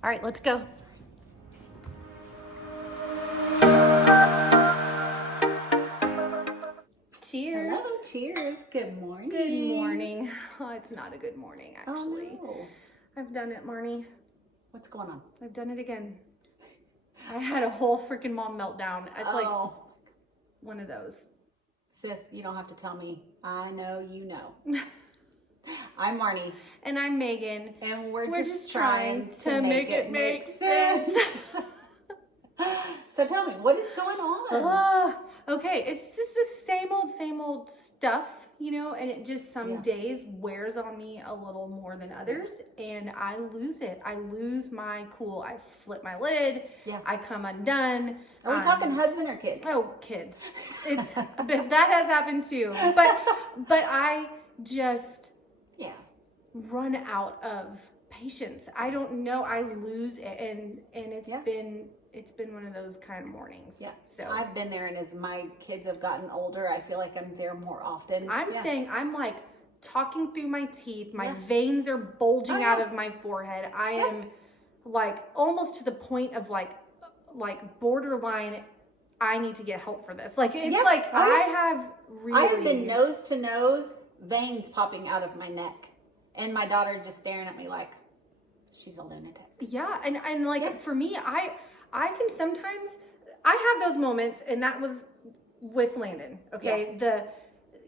All right, let's go. Cheers. Hello, cheers. Good morning. Good morning. Oh, it's not a good morning, actually. Oh, no. I've done it, Marnie. What's going on? I've done it again. I had a whole freaking mom meltdown. It's like one of those. Sis, you don't have to tell me. I know you know. I'm Marni. And I'm Megan. And we're just trying to make it make sense. So tell me, what is going on? Okay, it's just the same old stuff, you know, and it just some days wears on me a little more than others, and I lose it. I lose my cool. I flip my lid. Yeah. I come undone. Are we talking husband or kids? Oh, kids. It's but that has happened too. But I just run out of patience. I don't know. I lose it, and it's been one of those kind of mornings. Yeah. So I've been there, and as my kids have gotten older, I feel like I'm there more often. I'm saying I'm like talking through my teeth. My veins are bulging out of my forehead. I am like almost to the point of like borderline. I need to get help for this. Like it's like I have been nose to nose, veins popping out of my neck, and my daughter just staring at me like she's a lunatic. Yeah, and like for me, I can sometimes, I have those moments, and that was with Landon, okay?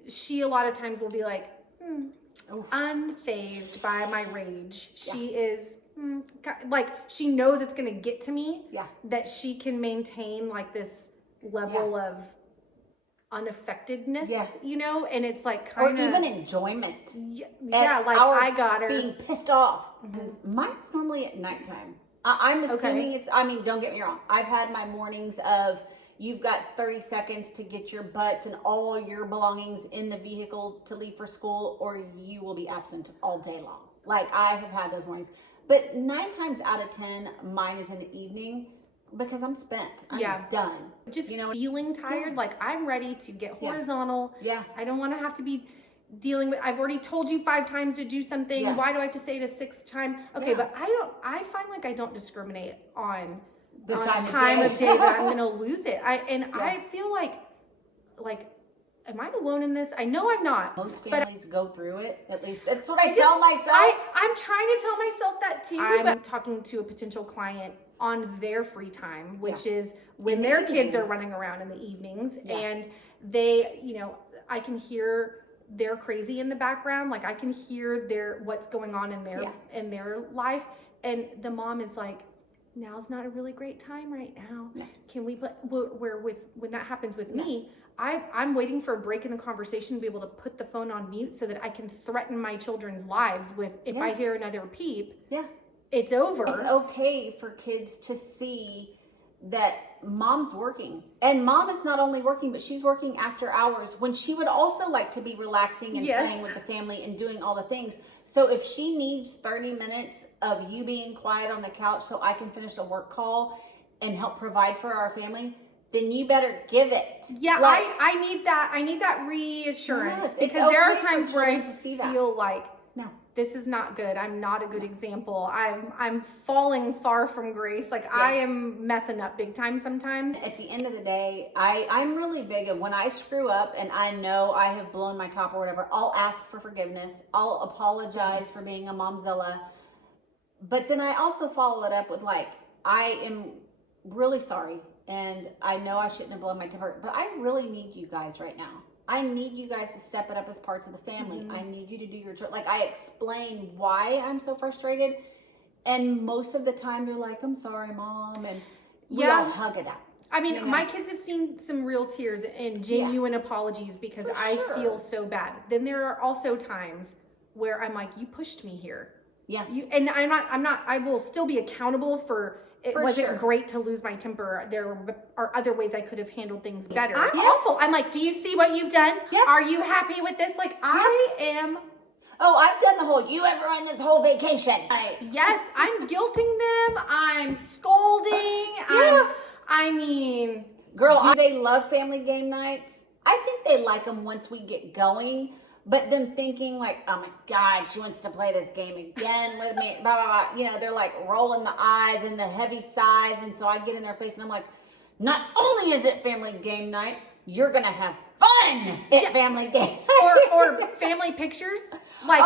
She a lot of times will be like, unfazed by my rage. She is, like, she knows it's gonna get to me, that she can maintain like this level of unaffectedness, you know? And it's like kind of... Or even enjoyment. Yeah, like I got her. Being pissed off. Mine's normally at nighttime. I'm assuming it's, I mean, don't get me wrong. I've had my mornings of you've got 30 seconds to get your butts and all your belongings in the vehicle to leave for school, or you will be absent all day long. Like I have had those mornings. But 9 times out of 10, mine is in the evening because I'm spent. I'm done. Just feeling tired. Like I'm ready to get horizontal. I don't want to have to be dealing with, I've already told you 5 times to do something. Why do I have to say it a 6th time? Okay, but I find like I don't discriminate on the time of day that I'm going to lose it. I feel like, am I alone in this? I know I'm not. Most families go through it. At least that's what I tell myself. I'm trying to tell myself that too. I'm talking to a potential client on their free time, which is when their kids are running around in the evenings, and they, I can hear they're crazy in the background. Like I can hear what's going on in their life. And the mom is like, now's not a really great time right now. Can we, when that happens with me, I'm waiting for a break in the conversation to be able to put the phone on mute so that I can threaten my children's lives with, if I hear another peep, it's over. It's okay for kids to see that mom's working, and mom is not only working, but she's working after hours when she would also like to be relaxing and playing with the family and doing all the things. So if she needs 30 minutes of you being quiet on the couch so I can finish a work call and help provide for our family, then you better give it. I need that reassurance, because there are times where I feel like this is not good. I'm not a good example. I'm falling far from grace. Like I am messing up big time sometimes. At the end of the day, I'm really big of when I screw up and I know I have blown my top or whatever, I'll ask for forgiveness. I'll apologize for being a momzilla. But then I also follow it up with like, I am really sorry. And I know I shouldn't have blown my temper, but I really need you guys right now. I need you guys to step it up as parts of the family. I need you to do your job. Like I explain why I'm so frustrated, and most of the time they're like, "I'm sorry, mom," and we all hug it out. I mean, my kids have seen some real tears and genuine apologies because I feel so bad. Then there are also times where I'm like, "You pushed me here." And I'm not. I will still be accountable for. It wasn't great to lose my temper. There are other ways I could have handled things better. I'm awful. I'm like, do you see what you've done? Are you happy with this? Like, I am. Oh, I've done the whole, you ever on this whole vacation? Yes, I'm guilting them. I'm scolding. I mean. Girl, they love family game nights. I think they like them once we get going. But them thinking like, oh my God, she wants to play this game again with me, blah, blah, blah. You know, they're like rolling the eyes and the heavy sighs. And so I get in their face and I'm like, not only is it family game night, you're going to have fun at family game night. or family pictures. Like,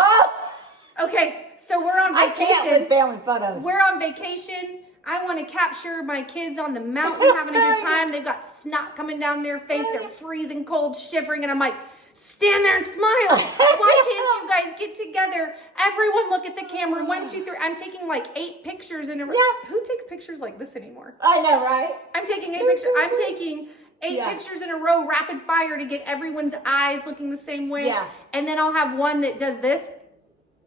okay, so we're on vacation. I can't with family photos. We're on vacation. I want to capture my kids on the mountain having a good time. They've got snot coming down their face. They're freezing cold, shivering. And I'm like, stand there and smile. Why can't you guys get together? Everyone look at the camera. 1, 2, 3. I'm taking like 8 pictures in a row. Yeah. Who takes pictures like this anymore? I know, right? I'm taking 8 pictures. I'm taking 8 pictures in a row, rapid fire, to get everyone's eyes looking the same way. Yeah. And then I'll have one that does this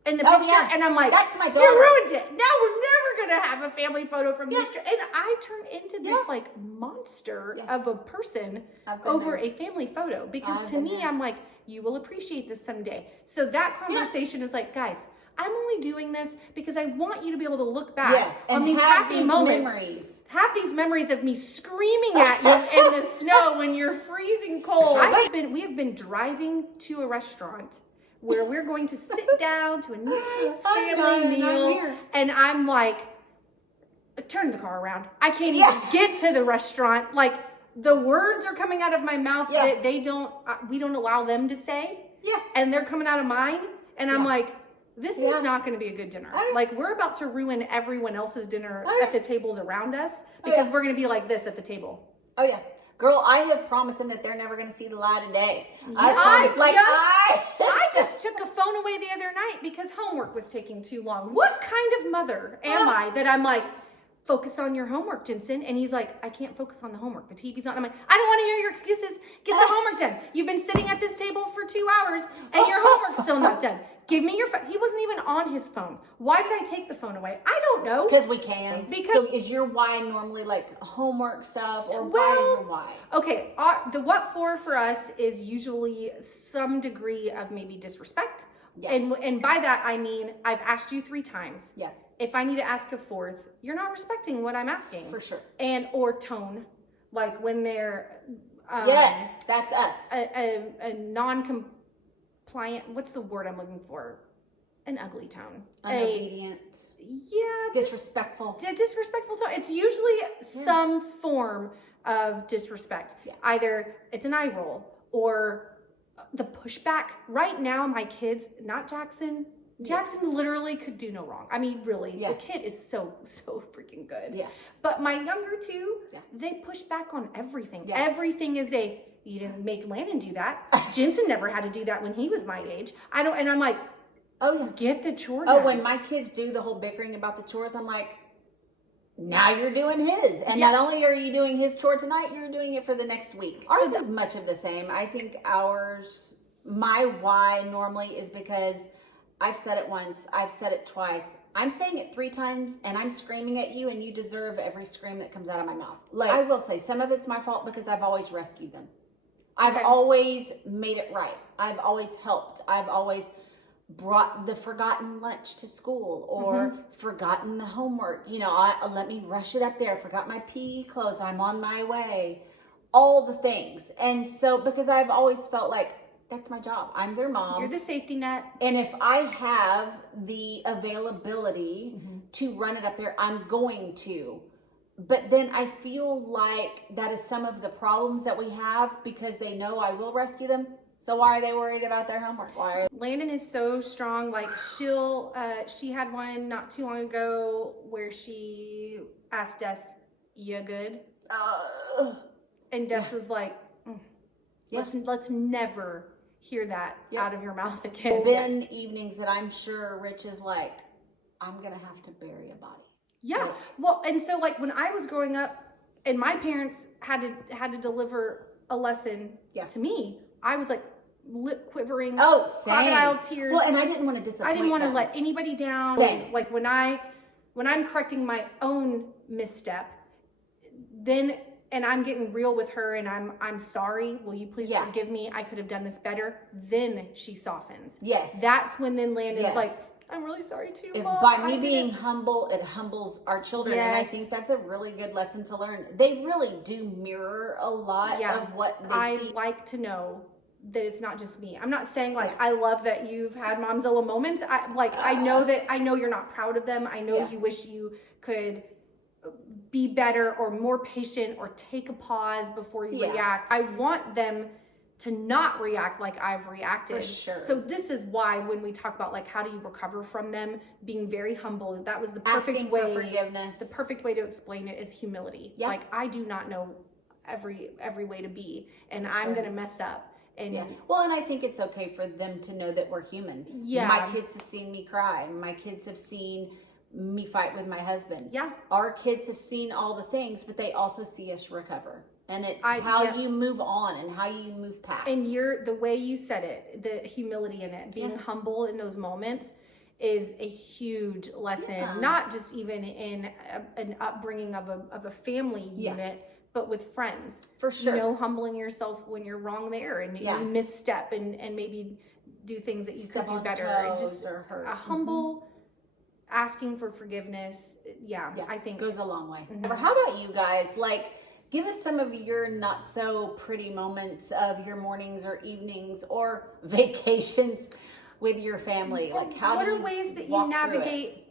in the picture. Yeah. And I'm like, that's my daughter. You ruined it. Now we're never going to have a family photo from this. And I turn into this like monster of a person over a family photo. Because to me, I'm like, you will appreciate this someday. So that conversation is like, guys, I'm only doing this because I want you to be able to look back on these happy moments. Have these memories of me screaming at you in the snow when you're freezing cold. We have been driving to a restaurant where we're going to sit down to a nice family meal, and I'm like, turn the car around. I can't even get to the restaurant. Like, the words are coming out of my mouth that we don't allow them to say. Yeah. And they're coming out of mine, and I'm like, this is not going to be a good dinner. Like, we're about to ruin everyone else's dinner at the tables around us because we're going to be like this at the table. Oh, yeah. Girl, I have promised them that they're never going to see the light of day. I just took a phone away the other night because homework was taking too long. What kind of mother am I that I'm like, focus on your homework, Jensen? And he's like, I can't focus on the homework. The TV's on. I'm like, I don't want to hear your excuses. Get the homework done. You've been sitting at this table for 2 hours and your homework's still not done. Give me your phone. He wasn't even on his phone. Why did I take the phone away? I don't know. Because we can. So is your why normally like homework stuff, or why is your why? Okay, the what for us is usually some degree of maybe disrespect. Yeah. And by that I mean, I've asked you 3 times. Yeah. If I need to ask a 4th, you're not respecting what I'm asking. For sure. And or tone, like when they're yes, that's us. A non-compliant. What's the word I'm looking for? An ugly tone. Unobedient. Disrespectful. Disrespectful tone. It's usually some form of disrespect. Yeah. Either it's an eye roll or the pushback. Right now, my kids, not Jackson. Jackson literally could do no wrong. I mean, really, the kid is so freaking good. Yeah. But my younger 2, they push back on everything. Yeah. Everything is you didn't make Landon do that. Jensen never had to do that when he was my age. And I'm like, get the chore done. When my kids do the whole bickering about the chores, I'm like, now you're doing his. And not only are you doing his chore tonight, you're doing it for the next week. Ours is much of the same. I think my why normally is because I've said it once, I've said it twice. I'm saying it 3 times and I'm screaming at you, and you deserve every scream that comes out of my mouth. Like, I will say some of it's my fault because I've always rescued them. I've always made it right. I've always helped. I've always brought the forgotten lunch to school or forgotten the homework. You know, let me rush it up there. Forgot my PE clothes. I'm on my way. All the things. And so, because I've always felt like, that's my job. I'm their mom. You're the safety net. And if I have the availability to run it up there, I'm going to. But then I feel like that is some of the problems that we have because they know I will rescue them. So why are they worried about their homework? Landon is so strong. Like she had one not too long ago where she asked us, "You good?" And Des was like, "Let's never hear that out of your mouth again." Been evenings that I'm sure Rich is like, I'm gonna have to bury a body. Yeah. Like, well, and so like when I was growing up, and my parents had to deliver a lesson to me, I was like lip quivering, crocodile tears. Well, and I didn't want to disappoint. I didn't want to let anybody down. Same. Like when I'm correcting my own misstep, then. And I'm getting real with her and I'm sorry. Will you please forgive me? I could have done this better. Then she softens. Yes. That's when then Landon's like, I'm really sorry too, Mom. By me being humble, it humbles our children. Yes. And I think that's a really good lesson to learn. They really do mirror a lot of what they see. I like to know that it's not just me. I'm not saying like I love that you've had Momzilla moments. I know you're not proud of them. I know you wish you could be better or more patient or take a pause before you react. I want them to not react like I've reacted. For sure. So this is why when we talk about like how do you recover from them, being very humble, that was the perfect Asking way. For forgiveness. The perfect way to explain it is humility. Yeah. Like I do not know every way to be, and I'm gonna mess up. And well, and I think it's okay for them to know that we're human. Yeah. My kids have seen me cry. My kids have seen me fight with my husband. Yeah. Our kids have seen all the things, but they also see us recover. And it's how you move on and how you move past. And the way you said it, the humility in it, being humble in those moments is a huge lesson, not just even in an upbringing of a family unit, but with friends. For sure. You know, humbling yourself when you're wrong there and you misstep and maybe do things that you could do better. And just a humble asking for forgiveness. Yeah, I think goes a long way. How about you guys? Like, give us some of your not so pretty moments of your mornings or evenings or vacations with your family. Like, what are ways that you navigate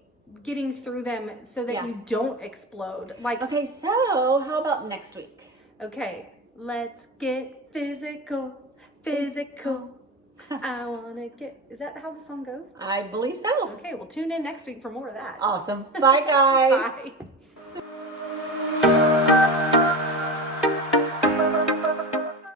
getting through them so that you don't explode? Like, okay, so how about next week? Okay, let's get physical. I wanna get. Is that how the song goes? I believe so. Okay, well, tune in next week for more of that. Awesome. Bye, guys. Bye.